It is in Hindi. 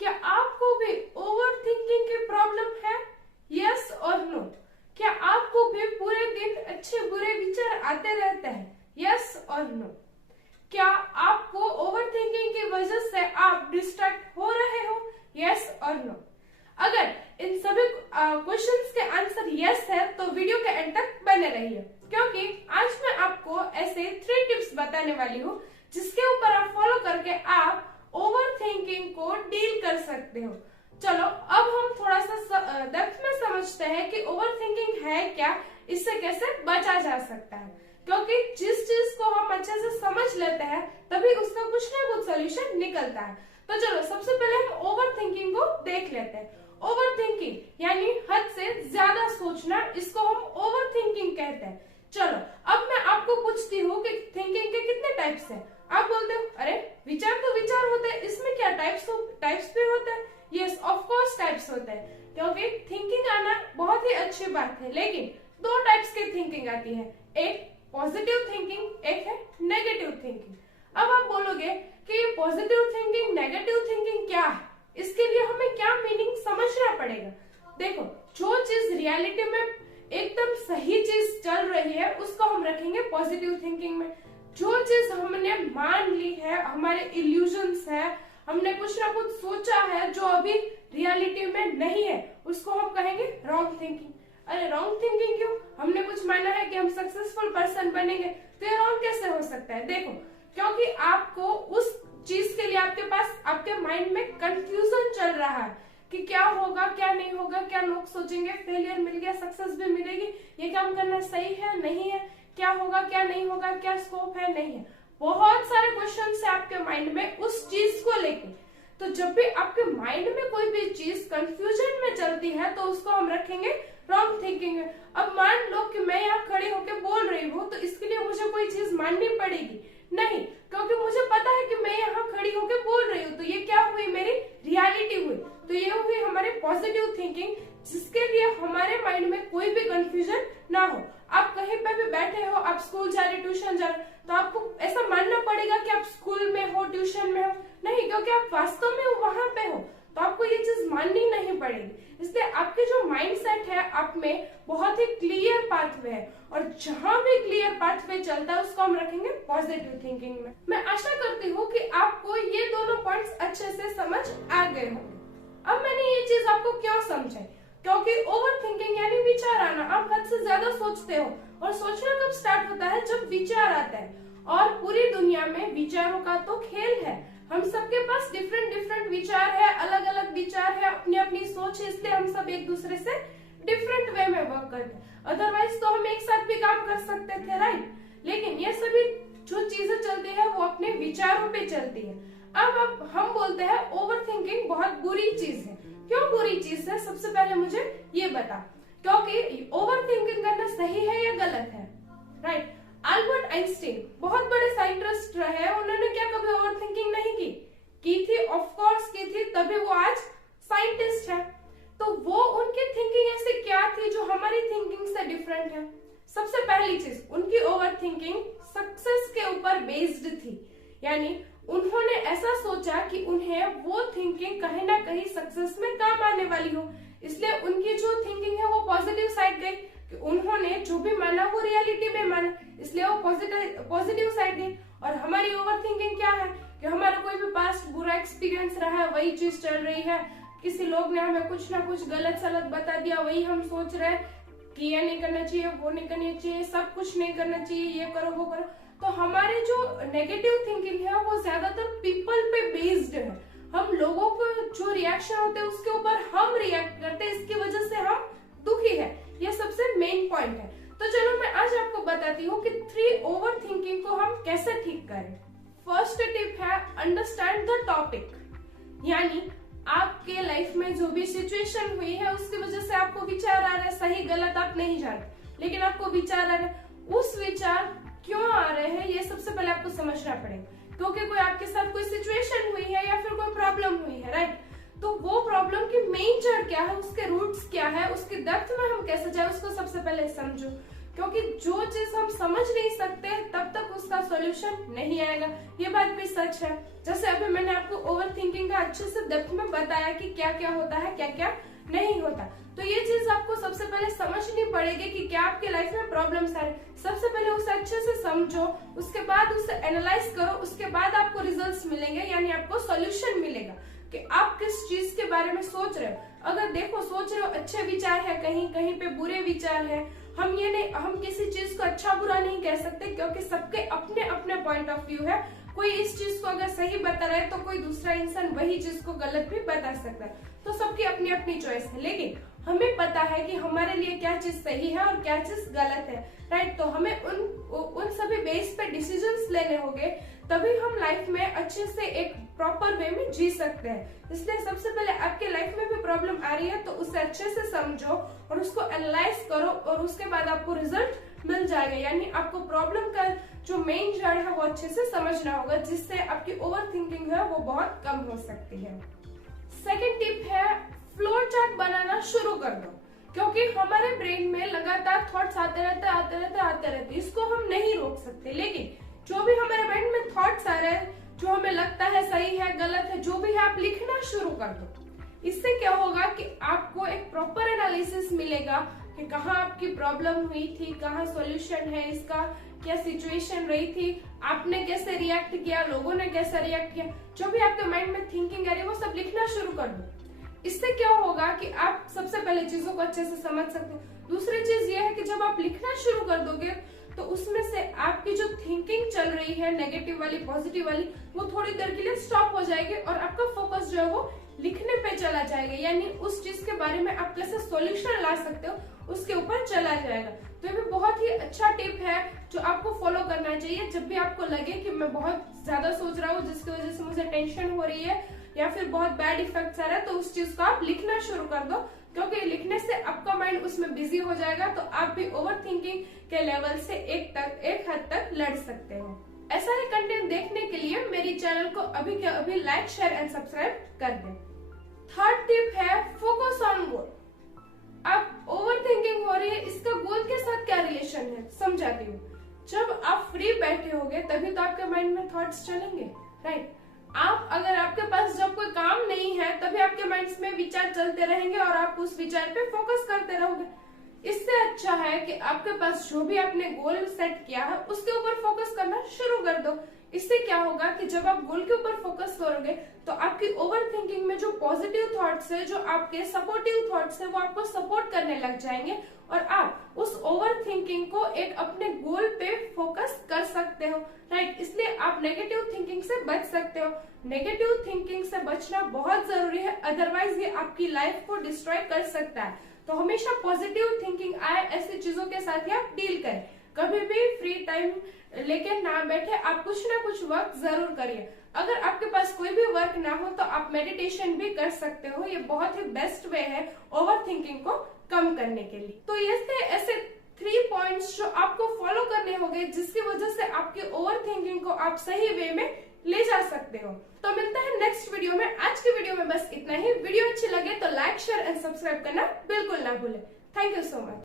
क्या आपको भी ओवर थिंकिंग की प्रॉब्लम है? यस और नो। क्या आपको भी पूरे दिन अच्छे बुरे विचार आते रहते हैं? यस और नो। क्या आपको ओवर थिंकिंग की वजह से आप डिस्ट्रैक्ट हो रहे हो? यस और नो। अगर इन सभी क्वेश्चंस के आंसर यस है तो वीडियो के एंड तक बने रहिए, क्योंकि आज मैं आपको ऐसे 3 टिप्स बताने वाली हूँ जिसके ऊपर आप फॉलो करके आप ओवर थिंकिंग को डील कर सकते हो। चलो अब हम थोड़ा सा डेप्थ में समझते हैं कि ओवर थिंकिंग है क्या, इससे कैसे बचा जा सकता है। क्योंकि जिस चीज को हम अच्छे से समझ लेते हैं तभी उसका कुछ ना कुछ सोल्यूशन निकलता है। तो चलो सबसे पहले हम ओवर थिंकिंग को देख लेते हैं। ओवर थिंकिंग यानी हद से ज्यादा सोचना, इसको हम ओवर थिंकिंग कहते हैं। चलो अब मैं आपको पूछती हूँ कि थिंकिंग के कितने टाइप्स हैं। आप बोलते हो अरे विचार तो विचार होते हैं, इसमें क्या टाइप्स भी होते हैं। यस ऑफ कोर्स टाइप्स होते हैं, क्योंकि थिंकिंग आना बहुत ही अच्छी बात है। लेकिन 2 टाइप्स की थिंकिंग आती है, एक पॉजिटिव थिंकिंग, एक है नेगेटिव थिंकिंग। अब आप बोलोगे कि पॉजिटिव थिंकिंग नेगेटिव थिंकिंग क्या है, इसके लिए हमें क्या मीनिंग समझना पड़ेगा। देखो, जो चीज रियलिटी में एकदम सही चीज चल रही है उसको हम रखेंगे पॉजिटिव थिंकिंग में। जो चीज हमने मान ली है, हमारे इल्यूजन्स है, हमने कुछ ना कुछ सोचा है जो अभी रियलिटी में नहीं है, उसको हम कहेंगे रॉन्ग थिंकिंग। अरे रॉन्ग थिंकिंग क्यों? हमने कुछ माना है कि हम सक्सेसफुल पर्सन बनेंगे, तो ये रॉन्ग कैसे हो सकता है? देखो, क्योंकि आपको उस चीज के लिए आपके पास आपके माइंड में कंफ्यूजन चल रहा है कि क्या होगा क्या नहीं होगा, क्या लोग सोचेंगे, फेलियर मिल गया सक्सेस भी मिलेगी, ये काम करना सही है नहीं है, क्या होगा क्या नहीं होगा, क्या स्कोप है नहीं है। बहुत सारे क्वेश्चन है आपके माइंड में उस चीज को लेके। तो जब भी आपके माइंड में कोई भी चीज कंफ्यूजन में चलती है तो उसको हम रखेंगे रॉन्ग थिंकिंग में। अब मान लो कि मैं यहाँ खड़ी होकर बोल रही हूँ तो इसके लिए मुझे कोई चीज माननी पड़ेगी नहीं, क्योंकि मुझे पता है कि मैं यहाँ खड़ी होकर बोल रही हूँ, तो ये क्या हुई, मेरी रियलिटी हुई। तो ये हुई हमारे पॉजिटिव थिंकिंग, जिसके लिए हमारे माइंड में कोई भी कंफ्यूजन ना हो। आप कहीं पे भी बैठे हो, आप स्कूल जा रहे, ट्यूशन जा रहे, तो आपको ऐसा मानना पड़ेगा कि आप स्कूल में हो, ट्यूशन में हो नहीं, क्योंकि आप वास्तव में वहां पे हो, तो आपको ये चीज माननी नहीं पड़ेगी। इसलिए आपके जो माइंडसेट है आप में बहुत ही क्लियर पाथवे है, और जहां भी क्लियर पाथवे चलता है उसको हम रखेंगे पॉजिटिव थिंकिंग में। मैं आशा करती हूँ कि आपको ये दोनों पॉइंट्स अच्छे से समझ आ गए होंगे। अब मैंने ये चीज आपको क्यों समझाई, क्योंकि ओवर थिंकिंग यानी विचार आना। आप हद से ज्यादा सोचते हो, और सोचना कब स्टार्ट होता है, जब विचार आता है। और पूरी दुनिया में विचारों का तो खेल है, हम सबके पास डिफरेंट विचार है, अलग अलग विचार है, अपनी अपनी सोच है, इसलिए हम सब एक दूसरे से डिफरेंट वे में वर्क करते हैं। अदरवाइज तो हम एक साथ भी काम कर सकते थे, राइट। लेकिन ये सभी जो चीजें चलती है वो अपने विचारों पे चलती है। अब हम बोलते हैं ओवर थिंकिंग बहुत बुरी चीज है। क्यों बुरी चीज है, सबसे पहले मुझे ये बता, क्योंकि ओवर थिंकिंग करना सही है या गलत है, राइट। अल्बर्ट आइंस्टीन बहुत बड़े साइंटिस्ट रहे, उन्होंने क्या कभी ओवर थिंकिंग नहीं की थी? ऑफ कोर्स की थी, तभी वो आज साइंटिस्ट है। तो वो उनकी थिंकिंग ऐसी क्या थी जो हमारी थिंकिंग से डिफरेंट है? सबसे पहली चीज, उनकी ओवर थिंकिंग सक्सेस के ऊपर बेस्ड थी, यानी उन्होंने ऐसा सोचा कि उन्हें वो थिंकिंग कहीं ना कहीं सक्सेस में काम आने वाली हो, इसलिए उनकी जो थिंकिंग है वो पॉजिटिव साइड गई कि उन्होंने जो भी माना वो रियलिटी में माना, इसलिए वो पॉजिटिव साइड गई। और हमारी ओवर थिंकिंग क्या है कि हमारा कोई भी पास्ट बुरा एक्सपीरियंस रहा है, वही चीज चल रही है, किसी लोग ने हमें कुछ ना कुछ गलत सलत बता दिया, वही हम सोच रहे हैं कि ये नहीं करना चाहिए, वो नहीं करना चाहिए, सब कुछ नहीं करना चाहिए, ये करो वो करो। तो हमारी जो नेगेटिव थिंकिंग है वो ज्यादातर पीपल पे बेस्ड है। हम लोगों को जो रिएक्शन होते हैं उसके ऊपर हम रिएक्ट करते हैं, इसकी वजह से हम दुखी है। ये सबसे मेन पॉइंट है। तो चलो मैं आज आपको बताती हूँ कि 3 ओवर थिंकिंग को हम कैसे ठीक करें। फर्स्ट टिप है अंडरस्टैंड द टॉपिक, यानी आपके लाइफ में जो भी सिचुएशन हुई है उसकी वजह से आपको विचार आ रहा है, सही गलत आप नहीं जानते, लेकिन आपको विचार आ रहा है, उस विचार क्यों आ रहे हैं ये सबसे पहले आपको समझना पड़ेगा। क्योंकि कोई आपके साथ कोई सिचुएशन हुई है या फिर कोई प्रॉब्लम हुई है, राइट। तो वो प्रॉब्लम की मेन जड़ क्या है, उसके रूट्स क्या है, उसकी डेप्थ में हम कैसे जाए, उसको सबसे पहले समझो। क्योंकि जो चीज हम समझ नहीं सकते तब तक उसका सॉल्यूशन नहीं आएगा। ये बात भी सच है। जैसे अभी मैंने आपको ओवर थिंकिंग का अच्छे से डेप्थ में बताया कि क्या क्या होता है, क्या क्या नहीं होता। तो ये चीज आपको सबसे पहले समझनी पड़ेगी कि क्या आपके लाइफ में प्रॉब्लम्स है। सबसे पहले उसे अच्छे से समझो, उसके बाद उसे एनालाइज करो, उसके बाद आपको रिजल्ट्स मिलेंगे, यानी आपको सॉल्यूशन मिलेगा कि आप किस चीज के बारे में सोच रहे हो। अगर देखो सोच रहे हो अच्छे विचार है, कहीं कहीं पे बुरे विचार है, हम किसी चीज को अच्छा बुरा नहीं कह सकते, क्योंकि सबके अपने अपने पॉइंट ऑफ व्यू है। कोई इस चीज को अगर सही बता रहा है तो कोई दूसरा इंसान वही चीज को गलत भी बता सकता है। तो सबकी अपनी अपनी चॉइस है, लेकिन हमें पता है कि हमारे लिए क्या चीज सही है और क्या चीज गलत है, राइट। तो हमें उन सभी बेस पे डिसीजंस लेने होंगे, तभी हम लाइफ में अच्छे से एक प्रॉपर वे में जी सकते हैं। इसलिए सबसे पहले आपके लाइफ में भी प्रॉब्लम आ रही है तो उसे अच्छे से समझो और उसको एनालाइज करो, और उसके बाद आपको रिजल्ट मिल जाएगा। यानी आपको प्रॉब्लम का जो मेन जड़ है वो अच्छे से समझना होगा, जिससे आपकी ओवर थिंकिंग है वो बहुत कम हो सकती है। सेकेंड टिप है, फ्लो चार्ट बनाना शुरू कर दो, क्योंकि हमारे ब्रेन में लगातार थॉट्स आते रहते। इसको हम नहीं रोक सकते, लेकिन जो भी हमारे माइंड में थॉट्स आ रहे हैं, जो हमें लगता है सही है गलत है, जो भी है आप लिखना शुरू कर दो। इससे क्या होगा कि आपको एक प्रॉपर एनालिसिस मिलेगा कि कहाँ आपकी प्रॉब्लम हुई थी, कहाँ सॉल्यूशन है इसका, क्या सिचुएशन रही थी, आपने कैसे रिएक्ट किया, लोगों ने कैसे रिएक्ट किया। जो भी आपके माइंड में थिंकिंग आ रही है वो सब लिखना शुरू कर दो। इससे क्या होगा कि आप सबसे पहले चीजों को अच्छे से समझ सकते हो। दूसरी चीज ये है कि जब आप लिखना शुरू कर दोगे तो उसमें से आपकी जो थिंकिंग चल रही है नेगेटिव वाली पॉजिटिव वाली, वो थोड़ी देर के लिए स्टॉप हो जाएगी और आपका फोकस जो है वो लिखने पे चला जाएगा। यानी उस चीज के बारे में आप कैसे सॉल्यूशन ला सकते हो उसके ऊपर चला जाएगा। तो ये भी बहुत ही अच्छा टिप है जो आपको फॉलो करना चाहिए। जब भी आपको लगे कि मैं बहुत ज्यादा सोच रहा हूँ जिसकी वजह से मुझे टेंशन हो रही है या फिर बहुत बैड इफेक्ट्स आ रहा है, तो उस चीज को आप लिखना शुरू कर दो, क्योंकि लिखने से आपका माइंड उसमें बिजी हो जाएगा। तो आप भी ओवर थिंकिंग के लेवल से एक हद तक लड़ सकते हो। ऐसा ही कंटेंट देखने के लिए मेरी चैनल को अभी के अभी लाइक शेयर एंड सब्सक्राइब कर दें। थर्ड टिप है, फोकस ऑन गोल। अब ओवर थिंकिंग हो रही है, इसका गोल के साथ क्या रिलेशन है समझाती हूँ। जब आप फ्री बैठे होगे तभी तो आपके माइंड में थॉट्स चलेंगे, राइट। अगर आपके पास जब कोई काम नहीं है तभी आपके माइंड में विचार चलते रहेंगे और आप उस विचार पे फोकस करते रहोगे। इससे अच्छा है कि आपके पास जो भी आपने गोल सेट किया है उसके ऊपर फोकस करना शुरू कर दो। इससे क्या होगा कि जब आप गोल के ऊपर फोकस करोगे तो आपकी ओवर थिंकिंग में जो पॉजिटिव थॉट्स है, जो आपके सपोर्टिव थॉट्स है, वो आपको सपोर्ट करने लग जाएंगे और आप उस ओवर थिंकिंग को एक अपने गोल पे फोकस कर सकते हो, राइट। इसलिए आप नेगेटिव थिंकिंग से बच सकते हो। नेगेटिव थिंकिंग से बचना बहुत जरूरी है, अदरवाइज ये आपकी लाइफ को डिस्ट्रॉय कर सकता है। तो हमेशा पॉजिटिव थिंकिंग आए ऐसी चीजों के साथ ही आप डील करें। कभी भी फ्री टाइम लेके ना बैठे, आप कुछ ना कुछ वर्क जरूर करिए। अगर आपके पास कोई भी वर्क ना हो तो आप मेडिटेशन भी कर सकते हो। ये बहुत ही बेस्ट वे है ओवर थिंकिंग को कम करने के लिए। तो ये थे ऐसे 3 पॉइंट्स जो आपको फॉलो करने होंगे, जिसकी वजह से आपके ओवर थिंकिंग को आप सही वे में ले जा सकते हो। तो मिलते हैं नेक्स्ट वीडियो में। आज की वीडियो में बस इतना ही। वीडियो अच्छी लगे तो लाइक शेयर एंड सब्सक्राइब करना बिल्कुल ना भूलें। Thank you so much.